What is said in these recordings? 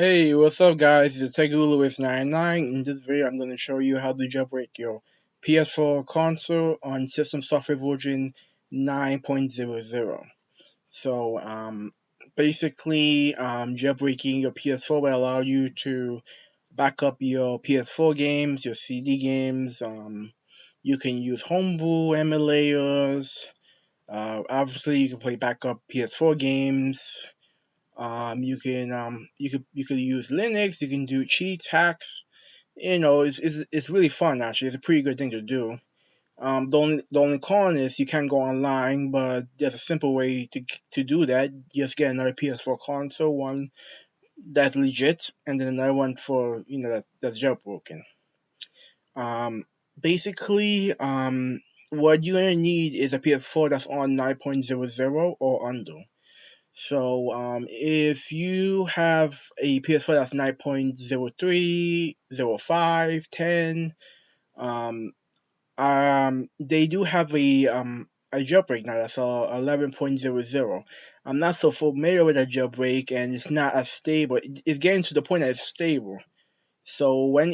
Hey, what's up guys? It's TechGuru99. In this video, I'm going to show you how to jailbreak your PS4 console on system software version 9.00. So, basically, jailbreaking your PS4 will allow you to back up your PS4 games, your CD games. You can use homebrew emulators. Obviously, you can play backup PS4 games. You could use Linux. You can do cheats, hacks. It's really fun actually. It's a pretty good thing to do. The only con is you can't go online, but there's a simple way to do that. Just get another PS4 console, one that's legit, and then another one for that's jailbroken. Um, basically, what you're gonna need is a PS4 that's on 9.00 or under. So if you have a PS4 that's 9.03, 05, 10, they do have a jailbreak now that's 11.00. I'm not so familiar with that jailbreak, and it's not as stable. It's getting to the point that it's stable. So when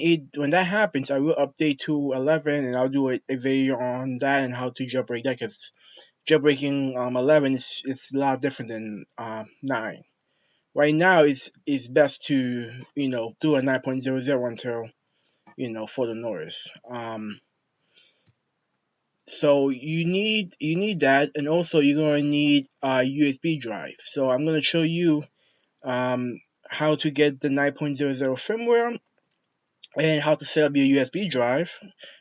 that happens, I will update to 11, and I'll do a video on that and how to jailbreak that, because jailbreaking 11 is a lot different than 9. Right now, it's best to do a 9.00 until for the noise. So you need that, and also you're gonna need a USB drive. So I'm gonna show you um how to get the 9.00 firmware and how to set up your USB drive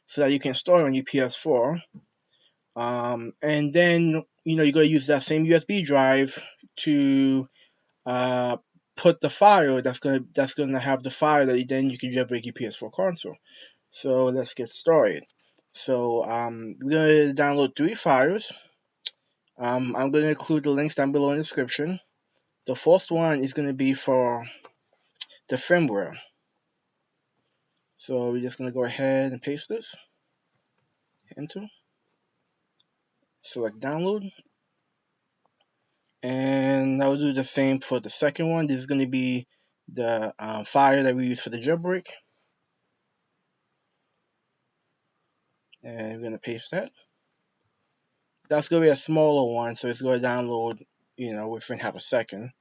so that you can store it on your PS4. And then you're gonna use that same USB drive to uh, put the file that's gonna have the file that then you can jailbreak your PS4 console. So let's get started. So we're gonna download 3 files. I'm gonna include the links down below in the description. The first one is gonna be for the firmware. So we're just gonna go ahead and paste this. Enter. Select download. And I'll do the same for the second one. This is gonna be the file that we use for the jailbreak. And we're gonna paste that. That's gonna be a smaller one, so it's gonna download, within half a second.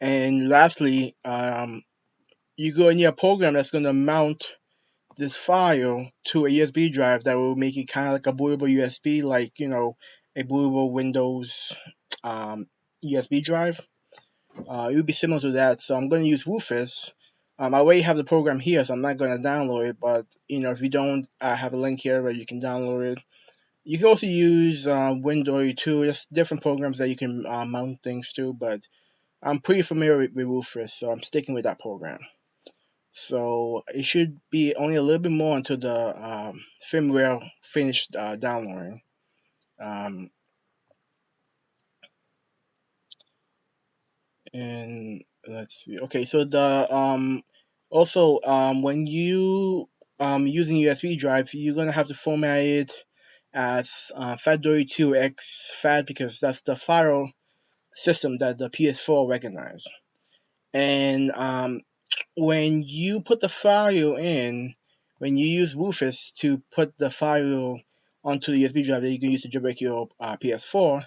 And lastly, you're gonna need a program that's gonna mount this file to a USB drive that will make it kind of like a bootable USB, like a bootable Windows USB drive. It would be similar to that. So I'm gonna use Rufus. I already have the program here, so I'm not gonna download it. But if you don't, I have a link here where you can download it. You can also use Windows too. There's different programs that you can mount things to, but I'm pretty familiar with Rufus, so I'm sticking with that program. So it should be only a little bit more until the firmware finished downloading. Um, and let's see. Okay, so the also when you using USB drive, you're gonna have to format it as FAT32 exfat, because that's the file system that the PS4 recognized. And when you put the file in, when you use Rufus to put the file onto the USB drive that you can use to jailbreak your PS4,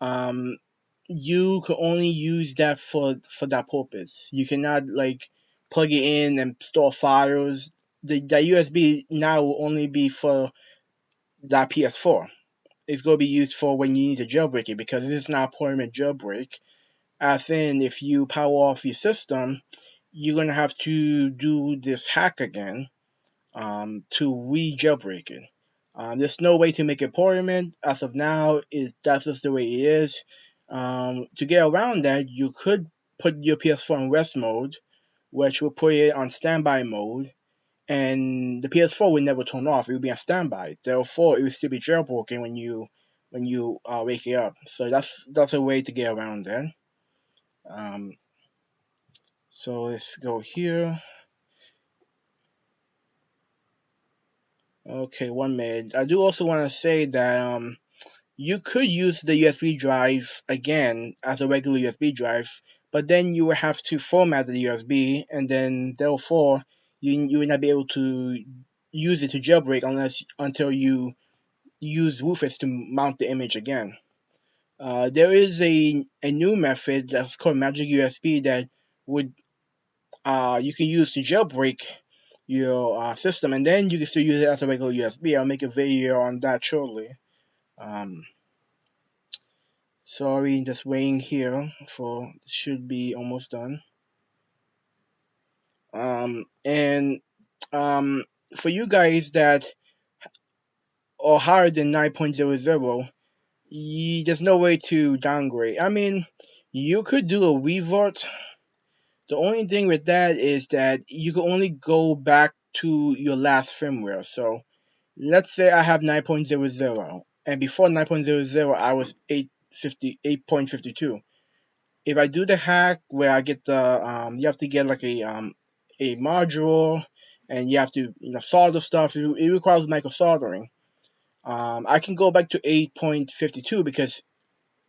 um, you can only use that for that purpose. You cannot like plug it in and store files. The USB now will only be for that PS4. It's going to be used for when you need to jailbreak it, because it is not a permanent jailbreak. As in, if you power off your system, you're gonna have to do this hack again to re-jailbreak it. There's no way to make it permanent as of now. That's just the way it is. To get around that, you could put your PS4 in rest mode, which will put it on standby mode, and the PS4 will never turn off. It will be on standby. Therefore, it will still be jailbroken when you wake it up. So that's a way to get around that. Um, so let's go here. Okay, 1 minute. I do also want to say that you could use the USB drive again as a regular USB drive, but then you will have to format the USB, and then therefore you will not be able to use it to jailbreak until you use rufus to mount the image again. There is a new method that's called Magic USB that would you can use to jailbreak your system, and then you can still use it as a regular USB. I'll make a video on that shortly. Um, Sorry, just waiting here for should be almost done. And for you guys that are higher than 9.00, there's no way to downgrade. I mean, you could do a revert. The only thing with that is that you can only go back to your last firmware. So let's say I have 9.00, and before 9.00 I was 8.52. If I do the hack where I get the you have to get like a module, and you have to solder stuff. It requires micro soldering. I can go back to 8.52 because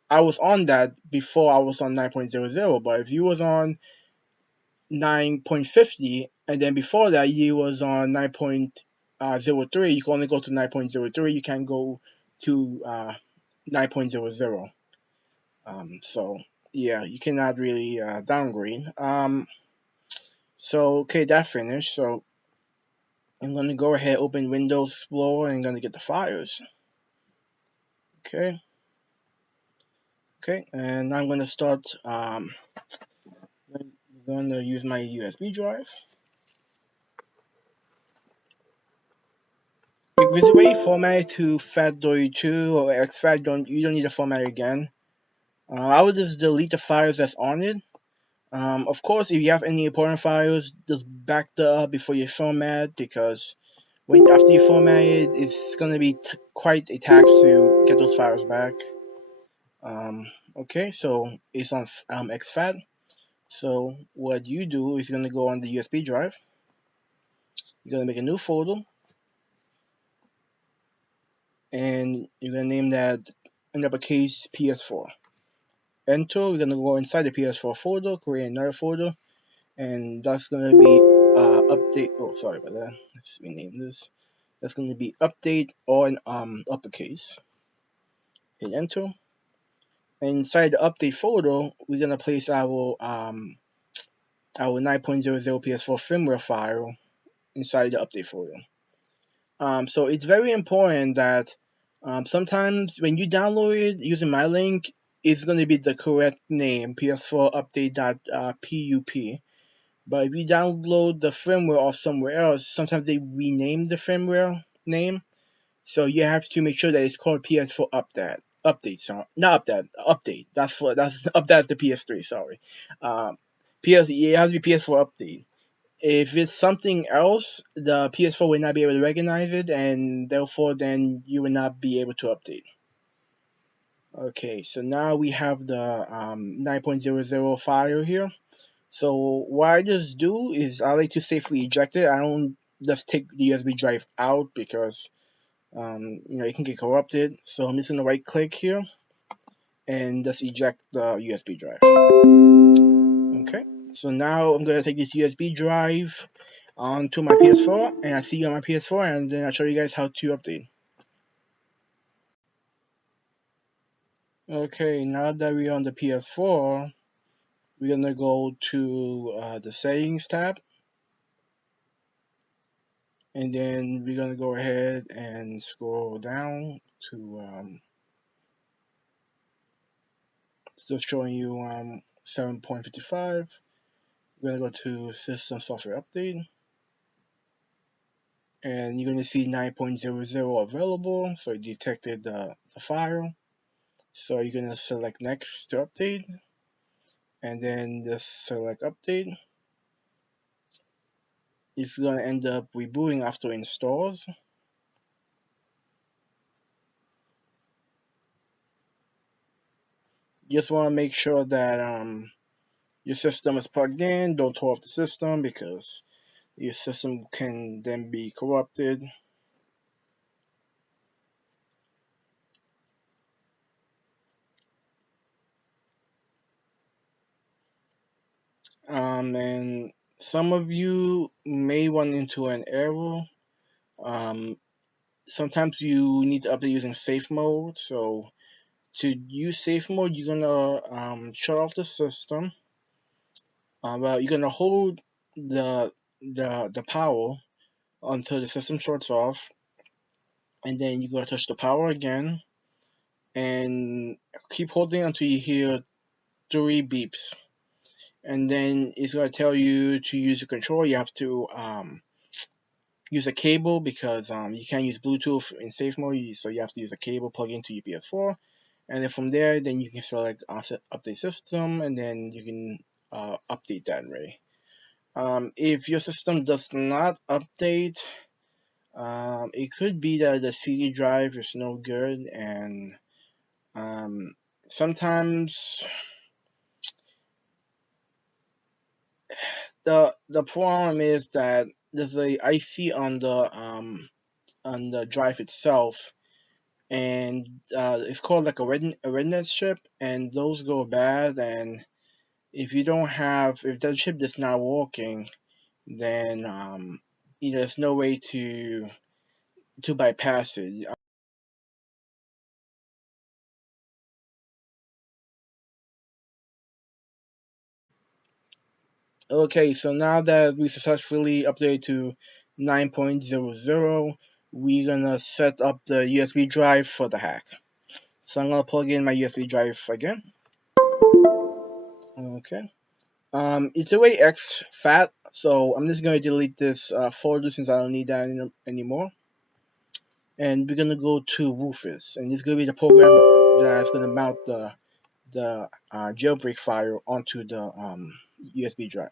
I was on that before I was on 9.00. But if you was on 9.50 and then before that you was on 9.03, you can only go to 9.03. You can't go to 9.00. So yeah, you cannot really downgrade. So okay, that finished. So I'm gonna go ahead, open Windows Explorer, and I'm gonna get the files. Okay, okay, and I'm gonna start. I'm gonna use my USB drive. It was already formatted to FAT32 or exfat. You don't need to format again. I would just delete the files that's on it. Of course, if you have any important files, just back them up before you format, because when after you format it, it's gonna be quite a tax to get those files back. Okay, so it's on exfat. So what you do is you're gonna go on the USB drive. You're gonna make a new folder, and you're gonna name that in uppercase PS4. Enter. We're gonna go inside the PS4 folder, create another folder, and that's gonna be update. Oh, sorry about that. Let's rename this. That's gonna be update all in uppercase. Hit enter. And inside the update folder, we're gonna place our 9.00 PS4 firmware file inside the update folder. So it's very important that sometimes when you download it using my link, it's going to be the correct name, PS4 update.pup. But if you download the firmware off somewhere else, sometimes they rename the firmware name. So you have to make sure that it's called PS4 update. Update, sorry, not update. Update. That's update the PS3. Sorry. It has to be PS4 update. If it's something else, the PS4 will not be able to recognize it, and therefore then you will not be able to update. Okay, so now we have the 9.00 file here. So what I just do is I like to safely eject it. I don't just take the USB drive out because it can get corrupted. So I'm just gonna right click here and just eject the USB drive. Okay, so now I'm gonna take this USB drive onto my PS4, and I see you on my PS4, and then I'll show you guys how to update. Okay, now that we're on the PS4, we're gonna go to the settings tab, and then we're gonna go ahead and scroll down to still showing you 7.55. We're gonna go to System Software Update, and you're gonna see 9.00 available. So it detected the file. So you're gonna select Next to update, and then just select Update. It's gonna end up rebooting after installs. Just want to make sure that your system is plugged in. Don't turn off the system because your system can then be corrupted. And some of you may run into an error. Um, Sometimes you need to update using safe mode. So to use safe mode, you're gonna shut off the system. Well, you're gonna hold the power until the system shuts off, and then you're gonna touch the power again, and keep holding until you hear 3 beeps, and then it's gonna tell you to use the control. You have to use a cable because you can't use Bluetooth in safe mode, so you have to use a cable plug into your PS4, and then from there, then you can select update system, and then you can update that way. If your system does not update, it could be that the CD drive is no good, and sometimes the problem is that there's a IC on the drive itself, and it's called like a redness chip, and those go bad. And if the chip is not working, then there's no way to bypass it. Okay, so now that we successfully updated to 9.00, we're gonna set up the USB drive for the hack. So I'm gonna plug in my USB drive again. Okay. It's away exfat, so I'm just gonna delete this folder since I don't need that anymore. And we're gonna go to rufus, and this is gonna be the program that's gonna mount the jailbreak file onto the USB drive.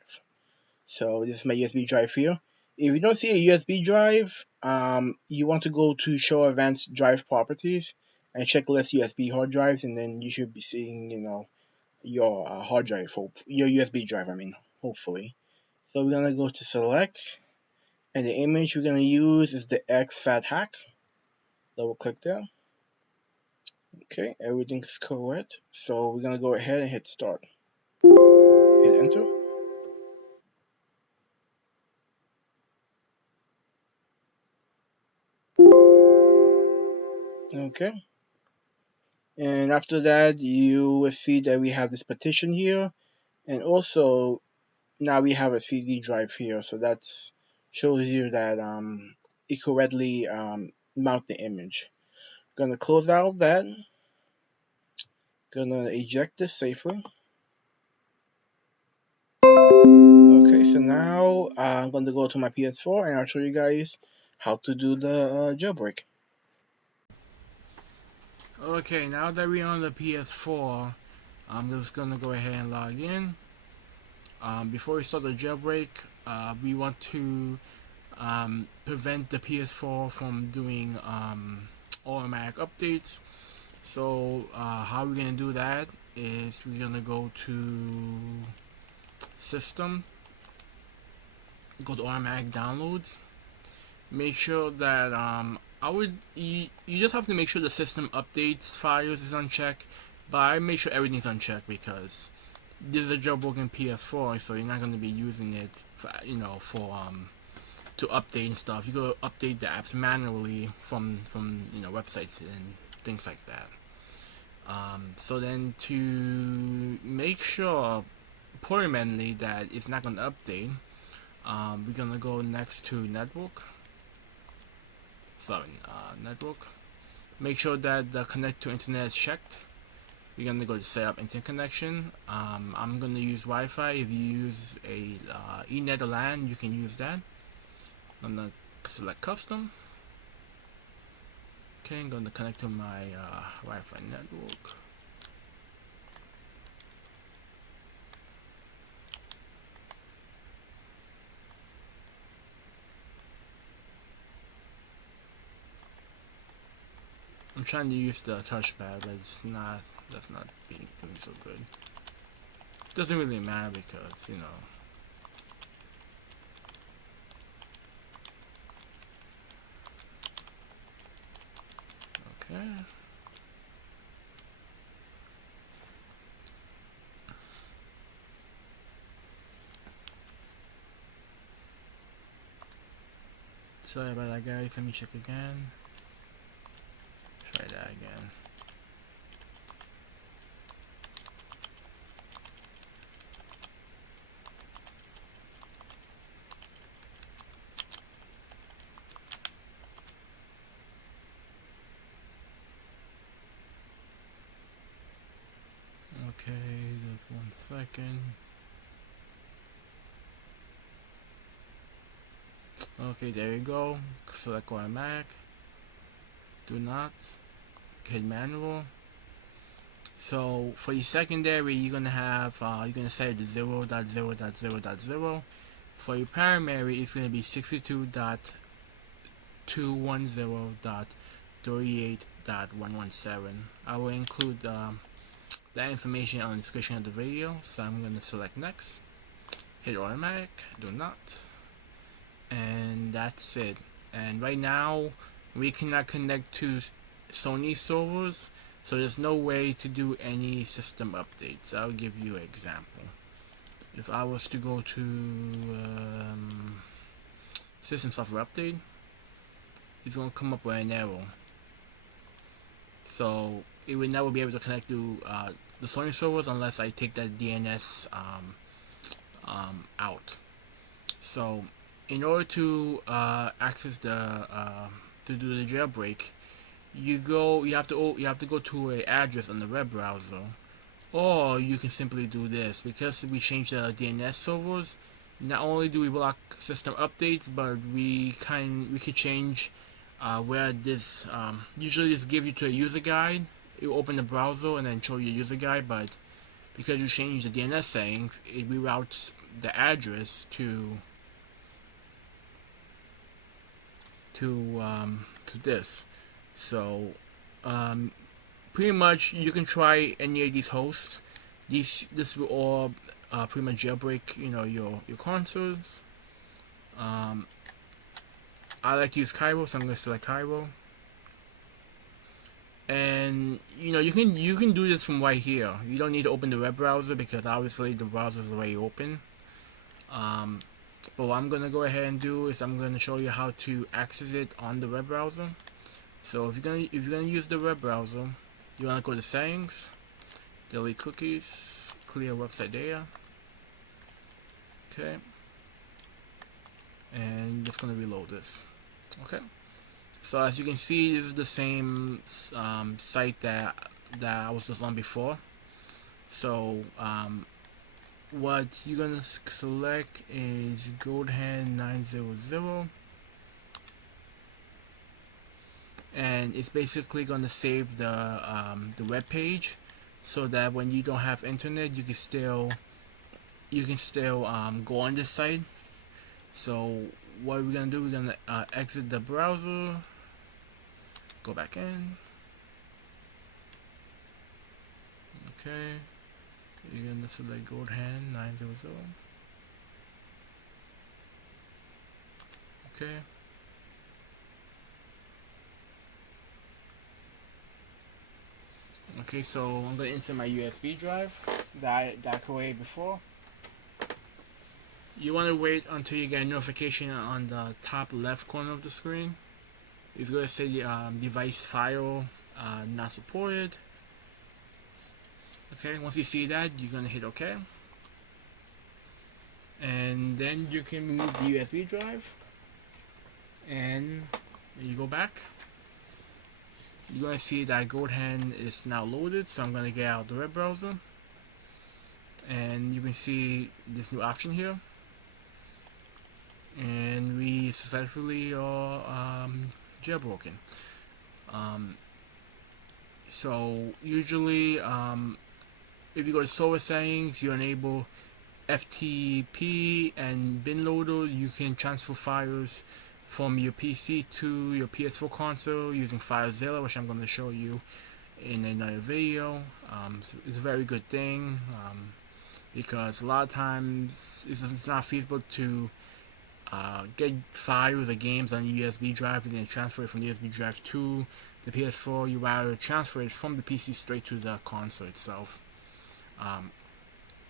So this is my USB drive here. If you don't see a USB drive, you want to go to Show Advanced Drive Properties and check List USB hard drives, and then you should be seeing, your hard drive, your USB drive. I mean, hopefully. So we're gonna go to Select, and the image we're gonna use is the exfat hack. Double click there. Okay, everything's correct. So we're gonna go ahead and hit Start. Hit Enter. Okay. And after that, you will see that we have this partition here, and also now we have a CD drive here, so that shows you that it correctly mount the image. Gonna close out that. Gonna eject this safely. Okay, so now I'm gonna go to my PS4 and I'll show you guys how to do the jailbreak. Okay, now that we're on the PS4, I'm just gonna go ahead and log in. Before we start the jailbreak, we want to prevent the PS4 from doing automatic updates. So how we're gonna do that is we're gonna go to System, go to Automatic Downloads. Make sure that you just have to make sure the system updates files is unchecked, but I make sure everything's unchecked because this is a jailbroken PS4, so you're not going to be using it for to update and stuff. You go update the apps manually from websites and things like that. So then to make sure permanently that it's not going to update, we're going to go next to network. Network. Make sure that the connect to internet is checked. We're gonna go to set up internet connection. I'm gonna use Wi-Fi. If you use a Ethernet or LAN, you can use that. I'm gonna select custom. Okay, I'm gonna connect to my Wi-Fi network. I'm trying to use the touchpad, but that's not doing so good. Doesn't really matter because Okay. Sorry about that, guys. Let me check again. Try that again. Okay, just 1 second. Okay, there you go. Select automatic. Do not. Hit manual. So for your secondary, you're gonna have you're gonna set it to 0.0.0.0. For your primary, it's gonna be 62.210.38.117. I will include that information on the description of the video. So I'm gonna select next. Hit automatic. Do not. And that's it. And right now we cannot connect to Sony servers, so there's no way to do any system updates. I'll give you an example. If I was to go to system software update, it's going to come up with an error, so it would never be able to connect to the Sony servers unless I take that DNS out. So in order to access the to do the jailbreak, you have to go to an address on the web browser, or you can simply do this. Because we changed the DNS servers, not only do we block system updates, but we could change where this usually just give you to a user guide. You open the browser and then show you a user guide, but because you change the DNS settings, it reroutes the address to this. So pretty much you can try any of these hosts. This will all pretty much jailbreak your consoles. I like to use Cairo, so I'm gonna select Cairo. And you can do this from right here. You don't need to open the web browser because obviously the browser is already open. But what I'm gonna go ahead and do is I'm gonna show you how to access it on the web browser. So if you're gonna use the web browser, you wanna go to settings, delete cookies, clear website data. Okay, and just gonna reload this. Okay, so as you can see, this is the same site that I was just on before. So what you're gonna select is Gold-Hen 900, and it's basically gonna save the web page, so that when you don't have internet, you can still go on this site. So what we're gonna do, we're gonna exit the browser, go back in. Okay, you're gonna select Gold-Hen 900. Okay. Okay, so I'm gonna insert my USB drive that I created before. You want to wait until you get a notification on the top left corner of the screen. It's going to say device file not supported. Okay, once you see that, you're going to hit OK. And then you can remove the USB drive. And when you go back, you're going to see that Gold-Hen is now loaded. So I'm going to get out the web browser. And you can see this new option here. And we successfully are jailbroken. So usually if you go to server settings, you enable FTP and bin loader. You can transfer files from your PC to your PS4 console using FileZilla, which I'm going to show you in another video. It's a very good thing because a lot of times it's not feasible to get files or games on a USB drive and then transfer it from the USB drive to the PS4. You rather transfer it from the PC straight to the console itself.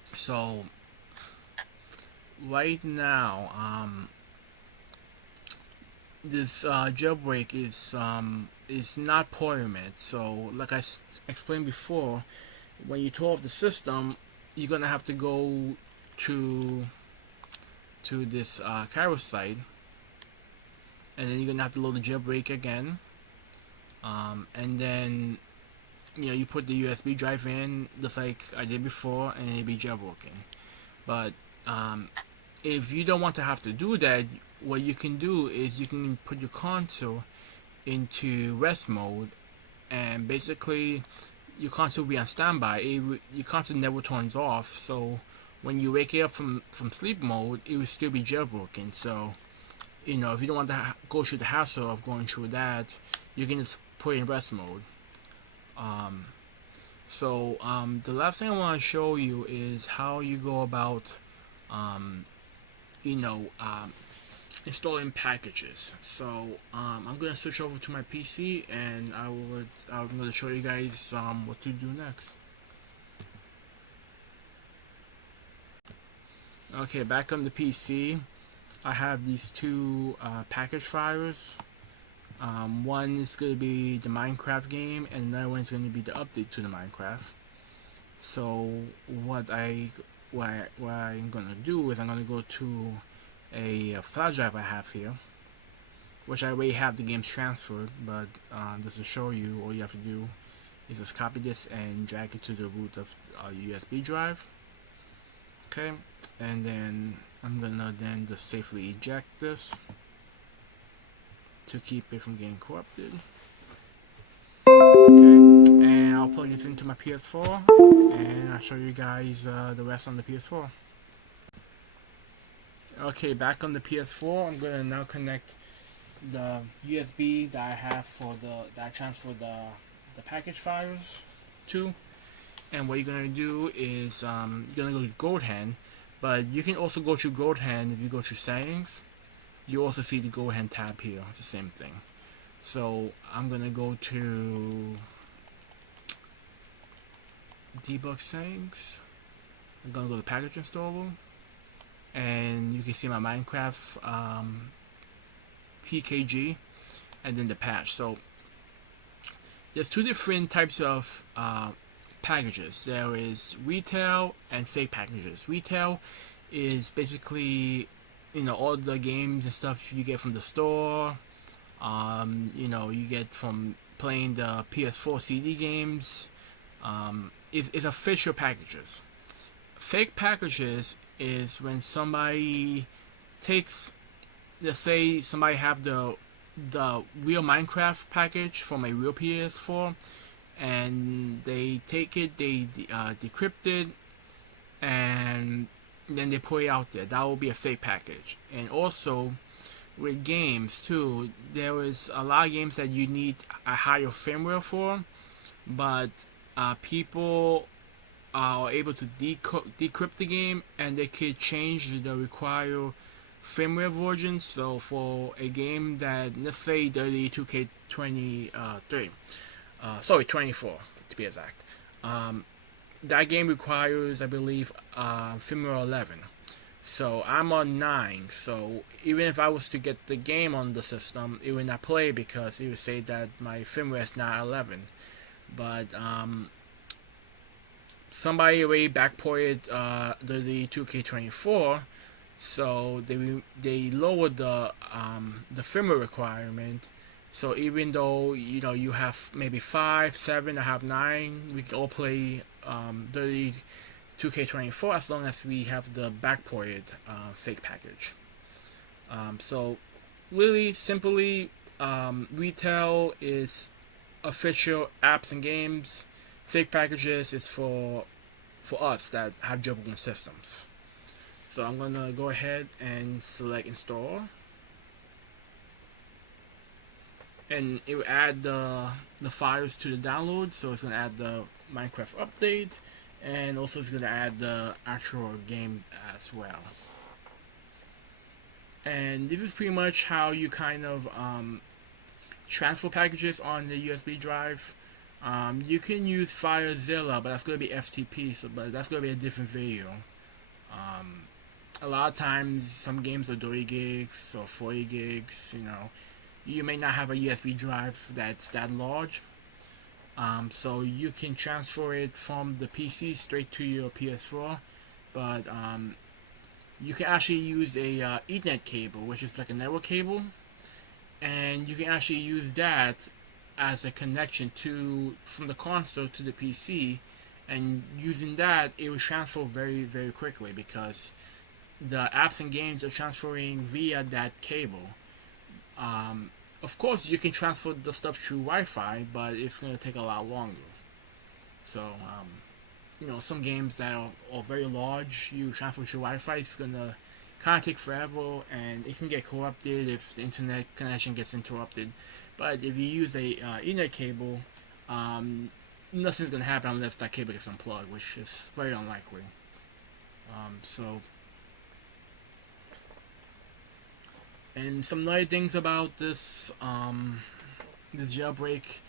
So right now, this jailbreak is not permanent. So, like I explained before, when you turn off the system, you're gonna have to go to this Cairo site, and then you're gonna have to load the jailbreak again, and then you put the USB drive in just like I did before, and it'll be jailbroken. But if you don't want to have to do that, what you can do is you can put your console into rest mode, and basically your console will be on standby. Your console never turns off, so when you wake it up from sleep mode, it will still be jailbroken. So if you don't want to go through the hassle of going through that, you can just put it in rest mode. Um, the last thing I want to show you is how you go about, um, you know, um, installing packages. So I'm gonna switch over to my PC, and I'm gonna show you guys what to do next. Okay, back on the PC, I have these two package files. One is going to be the Minecraft game, and another one is going to be the update to the Minecraft. So what I'm going to do is I'm going to go to a flash drive I have here, which I already have the games transferred, but just to show you, all you have to do is just copy this and drag it to the root of a USB drive. Okay, and then I'm gonna then just safely eject this to keep it from getting corrupted. Okay, and I'll plug this into my PS4, and I'll show you guys the rest on the PS4. Okay, back on the PS4, I'm gonna now connect the USB that I have that I transfer the package files to. And what you're gonna do is you're gonna go to Gold-Hen, but you can also go to Gold-Hen if you go to settings. You also see the Gold-Hen tab here. It's the same thing. So I'm gonna go to debug settings. I'm gonna go to package installer, and you can see my Minecraft PKG, and then the patch. So there's two different types of packages. There is retail and fake packages. Retail is basically all the games and stuff you get from the store. You get from playing the PS4 CD games. It's official packages. Fake packages is when somebody takes, let's say somebody have the real Minecraft package from a real PS4, and they take it, they decrypt it, and then they put it out there. That will be a fake package. And also with games too, there is a lot of games that you need a higher firmware for, but people are able to decrypt the game, and they could change the required firmware version. So for a game that, let's say, 2K23, 24 to be exact, that game requires, I believe, firmware 11. So I'm on 9. So even if I was to get the game on the system, it would not play because it would say that my firmware is not 11. But somebody already backported the 2K24, so they lowered the firmware requirement. So even though you have maybe 5, 7, I have 9, we can all play 2K24 as long as we have the backported fake package. So really simply, retail is official apps and games. Fake packages is for us that have jailbroken systems. So I'm gonna go ahead and select install, and it will add the files to the download. So it's gonna add the Minecraft update, and also it's gonna add the actual game as well. And this is pretty much how you kind of transfer packages on the USB drive. You can use FileZilla, but that's going to be FTP, but that's going to be a different video. A lot of times, some games are 30 gigs or 40 gigs, you may not have a USB drive that's that large. So you can transfer it from the PC straight to your PS4, but you can actually use a Ethernet cable, which is like a network cable, and you can actually use that as a connection to from the console to the PC, and using that it will transfer very quickly because the apps and games are transferring via that cable. Um, of course, you can transfer the stuff through Wi-Fi, but it's going to take a lot longer. So, some games that are very large, you transfer through Wi-Fi, it's going to kind of take forever, and it can get corrupted if the internet connection gets interrupted. But if you use a Ethernet cable, um, nothing's going to happen unless that cable gets unplugged, which is very unlikely. So, and some nice things about this jailbreak.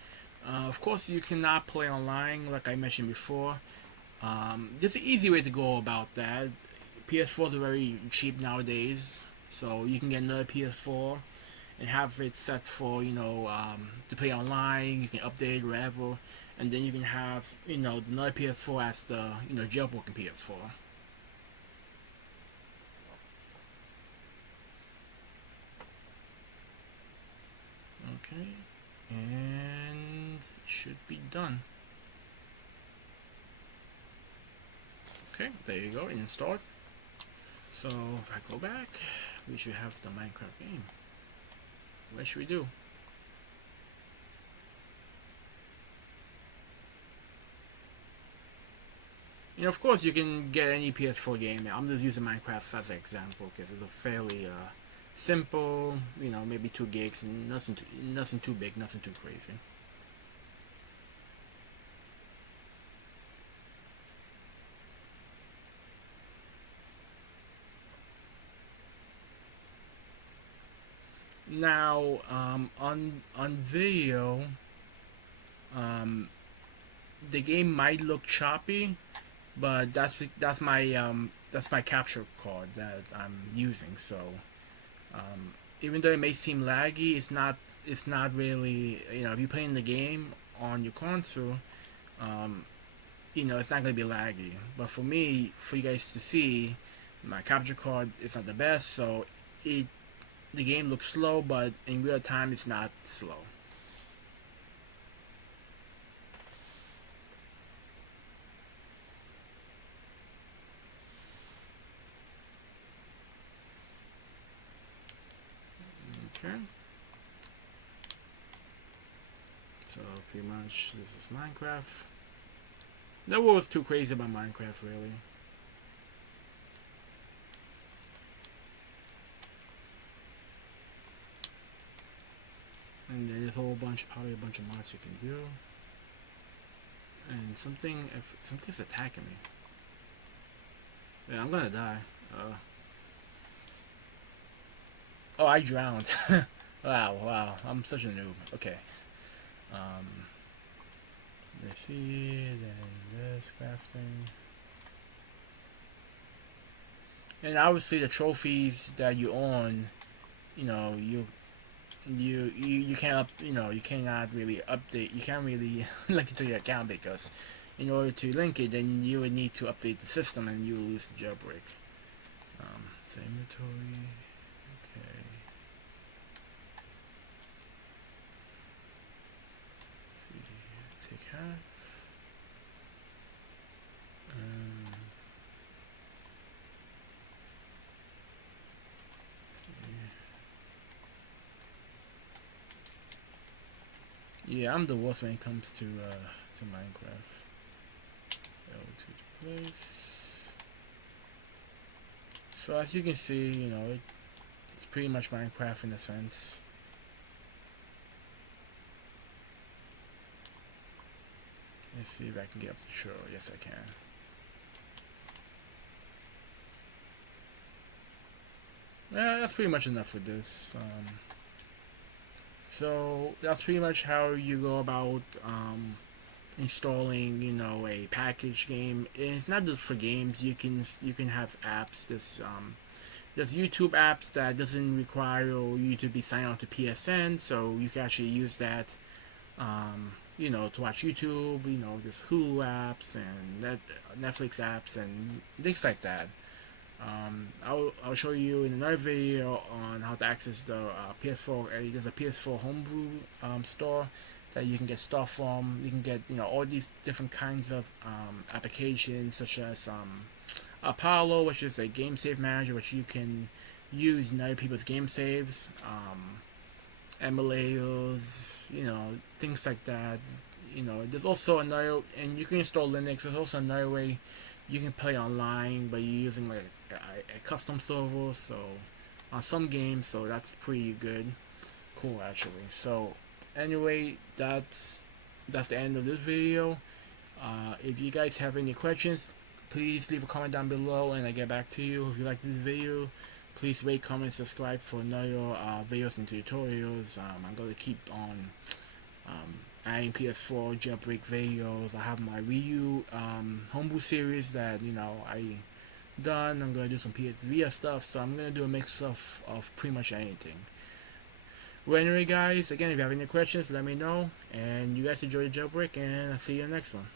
Of course, you cannot play online, like I mentioned before. There's an easy way to go about that. PS4s are very cheap nowadays, so you can get another PS4 and have it set for to play online. You can update it wherever, and then you can have another PS4 as the jailbroken PS4. Okay, and it should be done. Okay, there you go, installed. So if I go back, we should have the Minecraft game. What should we do? Of course, you can get any PS4 game. I'm just using Minecraft as an example because it's a fairly simple, maybe 2 gigs, and nothing too big, nothing too crazy. Now, on video, um, the game might look choppy, but that's my capture card that I'm using. So, even though it may seem laggy, it's not really. If you're playing the game on your console, um, it's not gonna be laggy. But for me, for you guys to see, my capture card is not the best, so it the game looks slow, but in real time, it's not slow. Okay. So pretty much this is Minecraft. No one was too crazy about Minecraft really. And there's a whole bunch, probably a bunch of mods you can do. And if something's attacking me. Yeah, I'm gonna die. Oh, I drowned. Wow, I'm such a noob. Okay. Um, let's see, then this crafting. And obviously the trophies that you own, you know, you can't you cannot really update. You can't really link it to your account because in order to link it, then you would need to update the system and you will lose the jailbreak. So inventory. Okay. Let's see, take half. Um, yeah, I'm the worst when it comes to Minecraft. Go to the place. So as you can see, it's pretty much Minecraft in a sense. Let's see if I can get up to shore. Yes, I can. Yeah, that's pretty much enough for this. So that's pretty much how you go about installing, a package game. It's not just for games. You can have apps. This there's YouTube apps that doesn't require you to be signed on to PSN, so you can actually use that, to watch YouTube. There's Hulu apps and Netflix apps and things like that. I'll show you in another video on how to access the PS4. There's a PS4 homebrew store that you can get stuff from. You can get all these different kinds of applications, such as Apollo, which is a game save manager, which you can use in other people's game saves, emulators, things like that. There's also another, and you can install Linux. There's also another way you can play online, but you're using like a custom server. So on some games, so that's pretty good, cool actually. So anyway, that's the end of this video. If you guys have any questions, please leave a comment down below and I get back to you. If you like this video, please rate, comment, subscribe for another videos and tutorials. I'm going to keep on adding PS4 jailbreak videos. I have my Wii U homebrew series that I done. I'm going to do some PS Vita stuff, so I'm going to do a mix of pretty much anything. Well, anyway guys, again, if you have any questions, let me know, and you guys enjoy the jailbreak, and I'll see you in the next one.